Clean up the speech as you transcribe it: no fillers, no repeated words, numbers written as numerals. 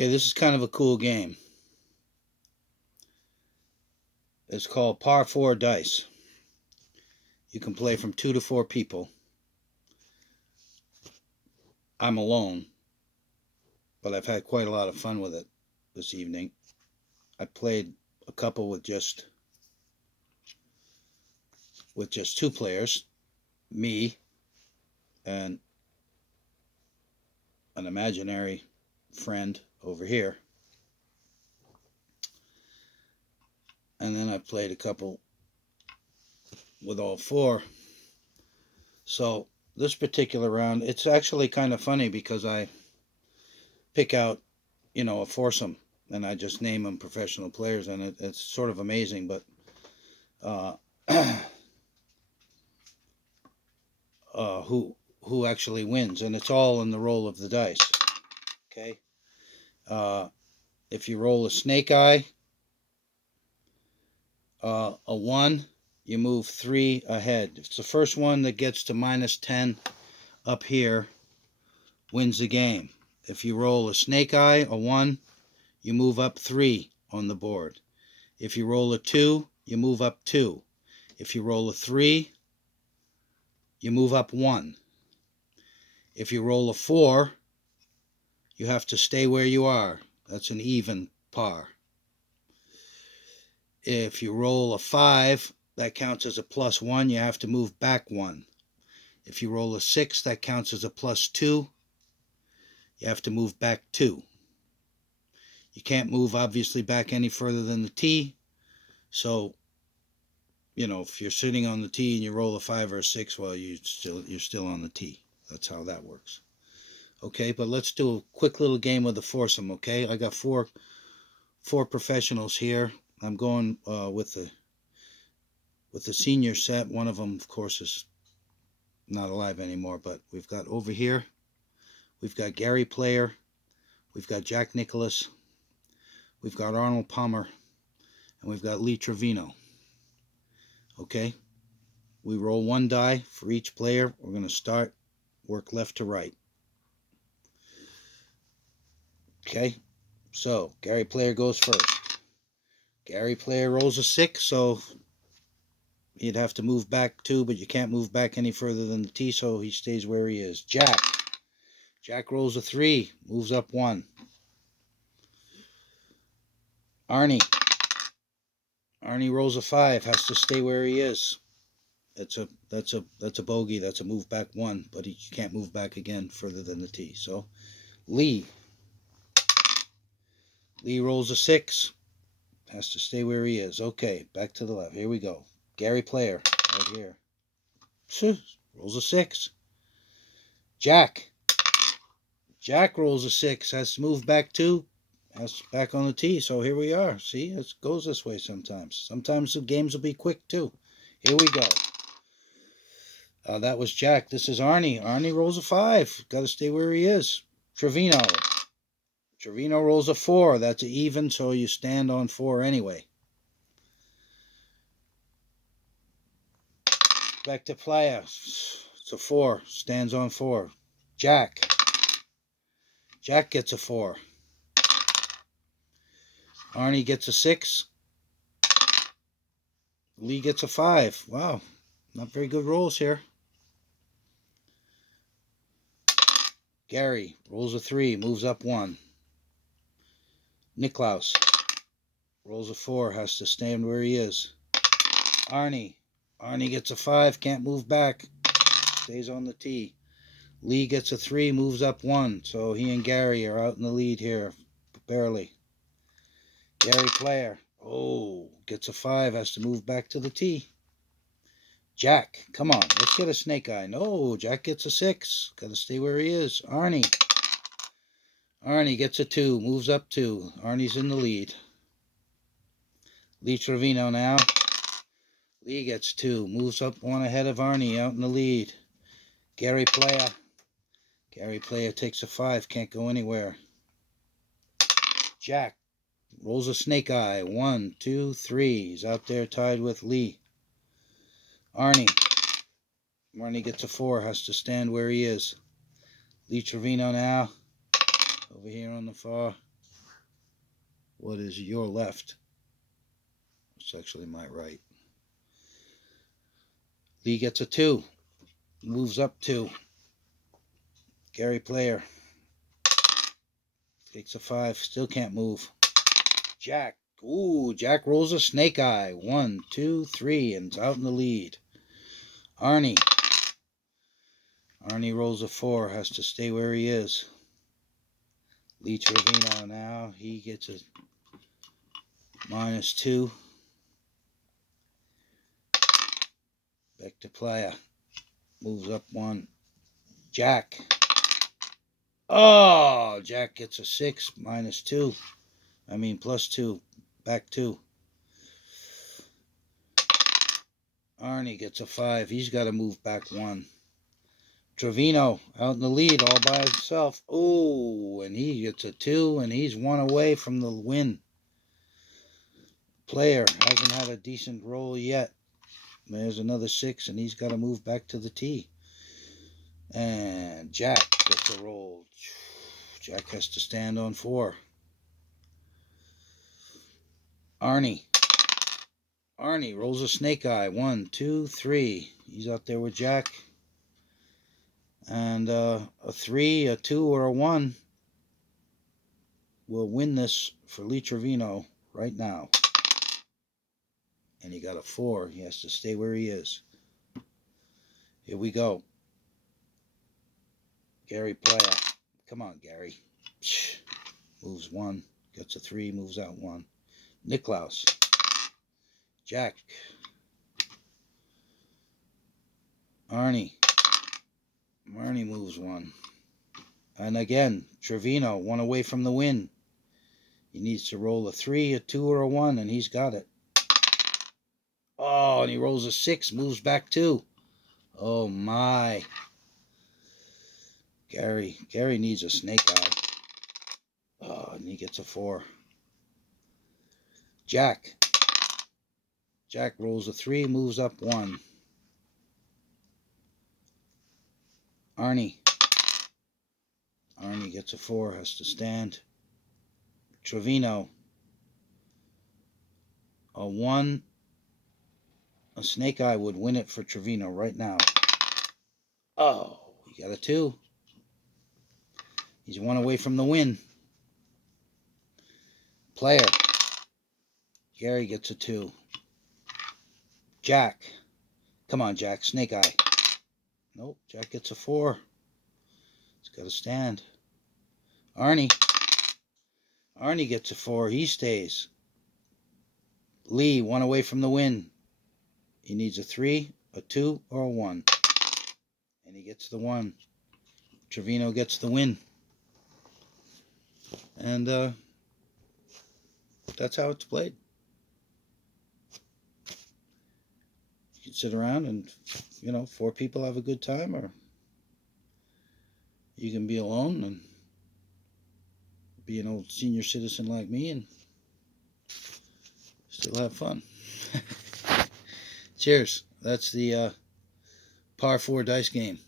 Okay, this is kind of a cool game. It's called Par 4 Dice. You can play from 2 to 4 people. I'm alone, but I've had quite a lot of fun with it this evening. I played a couple with just 2 players, me and an imaginary friend over here. And then I played a couple with all 4. So this particular round, it's actually kind of funny because I pick out, a foursome, and I just name them professional players, and it's sort of amazing, but uh, who actually wins, and it's all in the roll of the dice. Okay, if you roll a snake eye, a 1, you move 3 ahead. If it's the first one that gets to -10 up here, wins the game. If you roll a snake eye, a 1, you move up 3 on the board. If you roll a 2, you move up 2. If you roll a 3, you move up 1. If you roll a 4, you have to stay where you are. That's an even par. If you roll a 5, that counts as a +1. You have to move back 1. If you roll a 6, that counts as a +2. You have to move back 2. You can't move, obviously, back any further than the tee. So, if you're sitting on the tee and you roll a 5 or a 6, well, you're still on the tee. That's how that works. Okay, but let's do a quick little game of the foursome, okay? I got four professionals here. I'm going with the senior set. One of them, of course, is not alive anymore, but we've got over here, we've got Gary Player, we've got Jack Nicklaus, we've got Arnold Palmer, and we've got Lee Trevino. Okay, we roll 1 die for each player. We're going to work left to right. Okay, so Gary Player goes first. Gary Player rolls a 6, so he'd have to move back 2, but you can't move back any further than the tee, so he stays where he is. Jack rolls a 3, moves up 1. Arnie rolls a 5, has to stay where he is. That's a bogey. That's a move back 1, but he can't move back again further than the tee. So Lee rolls a 6, has to stay where he is. Okay, back to the left. Here we go. Gary Player right here. Rolls a 6. Jack rolls a 6, has to move back 2, has back on the tee. So here we are. See, it goes this way sometimes. Sometimes the games will be quick too. Here we go. That was Jack. This is Arnie. Arnie rolls a 5. Got to stay where he is. Trevino rolls a 4. That's an even, so you stand on 4 anyway. Back to Playa. It's a 4. Stands on 4. Jack gets a 4. Arnie gets a 6. Lee gets a 5. Wow, not very good rolls here. Gary rolls a 3, moves up 1. Nicklaus rolls a 4, has to stand where he is. Arnie gets a 5, can't move back, stays on the tee. Lee gets a 3, moves up 1, so he and Gary are out in the lead here, barely. Gary Player, gets a 5, has to move back to the tee. Jack, come on, let's get a snake eye. No, Jack gets a 6, got to stay where he is. Arnie gets a 2, moves up 2. Arnie's in the lead. Lee Trevino now. Lee gets 2, moves up 1 ahead of Arnie, out in the lead. Gary Player takes a 5, can't go anywhere. Jack rolls a snake eye. 1, 2, 3. He's out there tied with Lee. Arnie gets a 4, has to stand where he is. Lee Trevino now, over here on the far. what is your left? It's actually my right. Lee gets a 2. Moves up 2. Gary Player takes a 5. Still can't move. Jack. Ooh, Jack rolls a snake eye. 1, 2, 3, and it's out in the lead. Arnie. Arnie rolls a 4. Has to stay where he is. Lee Trevino now. He gets a -2. Back to Playa. Moves up 1. Jack. Oh, Jack gets a 6. -2. I mean +2. Back 2. Arnie gets a 5. He's got to move back 1. Trevino out in the lead all by himself. Oh, and he gets a 2, and he's 1 away from the win. Player hasn't had a decent roll yet. There's another 6, and he's got to move back to the tee. And Jack gets a roll. Jack has to stand on 4. Arnie rolls a snake eye. 1, 2, 3. He's out there with Jack. And a 3, a 2, or a 1 will win this for Lee Trevino right now. And he got a 4. He has to stay where he is. Here we go. Gary Playa. Come on, Gary. Moves 1. Gets a 3. Moves out 1. Nicklaus. Jack. Arnie moves 1. And again, Trevino, 1 away from the win. He needs to roll a 3, a 2, or a 1, and he's got it. Oh, and he rolls a 6, moves back 2. Oh, my. Gary needs a snake eye. Oh, and he gets a 4. Jack rolls a 3, moves up 1. Arnie gets a 4, has to stand. Trevino, a 1. A snake eye would win it for Trevino right now. Oh, he got a 2. He's 1 away from the win. Player. Gary gets a 2. Jack. Come on, Jack. Snake eye. Nope. Jack gets a 4. He's got to stand. Arnie gets a 4. He stays. Lee, 1 away from the win. He needs a 3, a 2, or a 1. And he gets the 1. Trevino gets the win. And that's how it's played. You can sit around and, 4 people have a good time, or you can be alone and be an old senior citizen like me and still have fun. Cheers. That's the par 4 dice game.